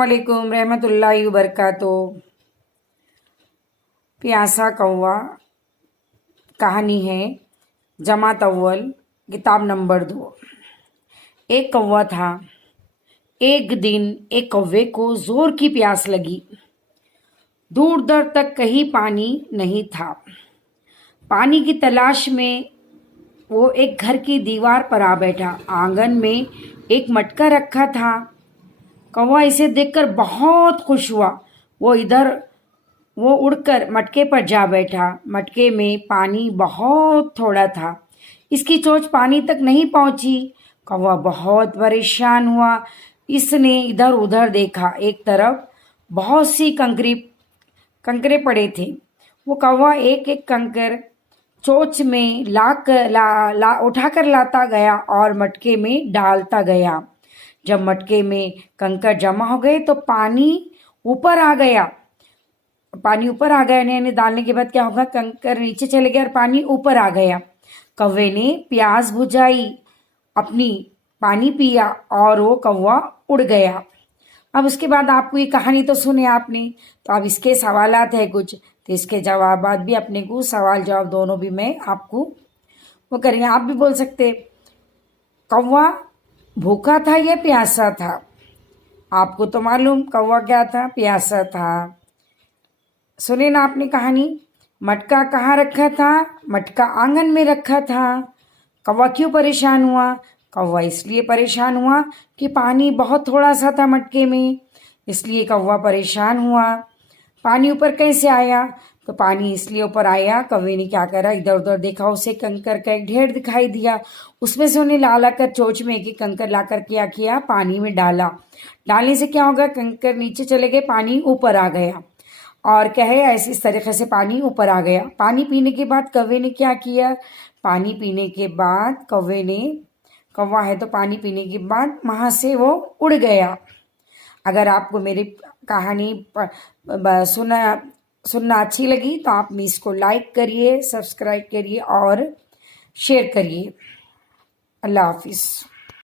अस्सलामुअलैकुम रहमतुल्लाहि वबरकातुहू। प्यासा कौवा कहानी है जमात अव्वल किताब नंबर 2। एक कौवा था। एक दिन एक कौवे को जोर की प्यास लगी। दूर दूर तक कहीं पानी नहीं था। पानी की तलाश में वो एक घर की दीवार पर आ बैठा। आंगन में एक मटका रखा था। कौवा इसे देखकर बहुत खुश हुआ। वो उड़कर मटके पर जा बैठा। मटके में पानी बहुत थोड़ा था। इसकी चोंच पानी तक नहीं पहुंची। कौवा बहुत परेशान हुआ। इसने इधर उधर देखा। एक तरफ बहुत सी कंकरे पड़े थे। वो कौवा एक एक कंकर चोंच में उठाकर लाता गया और मटके में डालता गया। जब मटके में कंकर जमा हो गए तो पानी ऊपर आ गया। यानी डालने के बाद क्या होगा, कंकर नीचे चले गए और पानी ऊपर आ गया। कौवे ने प्यास बुझाई, अपनी पानी पिया और वो कौवा उड़ गया। अब उसके बाद आपको ये कहानी तो सुने आपने, तो अब इसके सवालात है कुछ, तो इसके जवाबात भी अपने को, सवाल जवाब दोनों भी मैं आपको वो करेंगे। आप भी बोल सकते कौवा भूखा था या प्यासा था। आपको तो मालूम कौवा क्या था, प्यासा था। सुने ना आपने कहानी। मटका कहाँ रखा था, मटका आंगन में रखा था। कौवा क्यों परेशान हुआ, कौवा इसलिए परेशान हुआ कि पानी बहुत थोड़ा सा था मटके में, इसलिए कौवा परेशान हुआ। पानी ऊपर कैसे आया, तो पानी इसलिए ऊपर आया, कौवे ने क्या करा, इधर उधर देखा, उसे कंकर का एक ढेर दिखाई दिया। उसमें से उन्हें ला कर चोंच में एक एक कंकर लाकर क्या किया, पानी में डाला। डालने से क्या होगा, कंकर नीचे चले गए, पानी ऊपर आ गया। और क्या है, ऐसे इस तरीके से पानी ऊपर आ गया। पानी पीने के बाद कौवे ने क्या किया, पानी पीने के बाद कौवा है तो पानी पीने के बाद वहां से वो उड़ गया। अगर आपको मेरी कहानी सुनना अच्छी लगी तो आप इसको लाइक करिए, सब्सक्राइब करिए और शेयर करिए। अल्लाह हाफिज़।